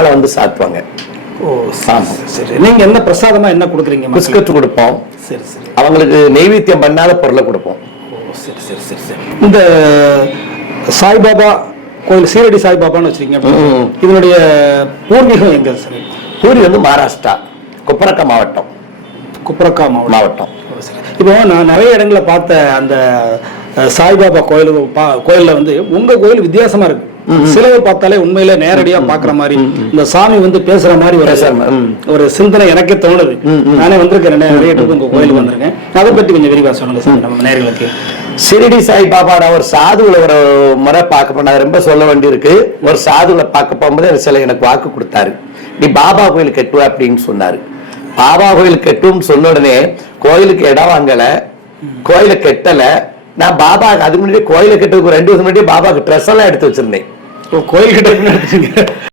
பூமாலை வந்து சாத்துவாங்க. ஓ சரி. நீங்க என்ன பிரசாதமா என்ன கொடுக்குறீங்க? பிஸ்கட் கொடுப்போம். சரி சரி. அவங்களுக்கு நெய்வேத்தியம் பண்ணாத பொருளை கொடுப்போம். ஓ சரி சரி சரி சரி. இந்த சாய்பாபா கோயில் சீரடி சாய்பாபான்னு வச்சிருக்கீங்க, இதனுடைய பூர்வீகம் எங்க சரி? பூரி வந்து மகாராஷ்டிரா குப்பரக்கா மாவட்டம். குப்பரக்கா மாவட்டம். இப்போ நான் நிறைய இடங்களை பார்த்த அந்த சாய்பாபா கோயில்ல வந்து உங்க கோயில் வித்தியாசமா இருக்கு. சிலவை பார்த்தாலே உண்மையில நேரடியா பாக்குற மாதிரி, இந்த சாமி வந்து பேசுற மாதிரி ஒரு சிந்தனை எனக்கே தோணுது. நானே வந்திருக்கேன், நிறைய உங்க கோயிலுக்கு வந்திருக்கேன். அதை பத்தி கொஞ்சம் விரிவா சொல்லுங்க சார் நம்ம நேயர்களுக்கு. ஷிரடி சாய்பாபா ஒரு சாதுகளை ஒரு முறை பார்க்க போனாங்க, ரொம்ப சொல்ல வேண்டியிருக்கு. ஒரு சாதுகளை பார்க்க போகும்போது சில எனக்கு வாக்கு கொடுத்தாரு, நீ பாபா கோயில் கட்டுவ அப்படின்னு சொன்னாரு. பாபா கோயில் கட்டுன்னு சொன்ன உடனே கோயிலுக்கு இடம் வாங்கல, கோயிலை கெட்டல. நான் பாபா அதுக்கு முன்னாடி கோயிலை கட்டுறதுக்கு 2 வருஷம் முன்னாடி பாபாவுக்கு ட்ரெஸ் எல்லாம் எடுத்து வச்சிருந்தேன். கோயில் கட்டுறதுக்கு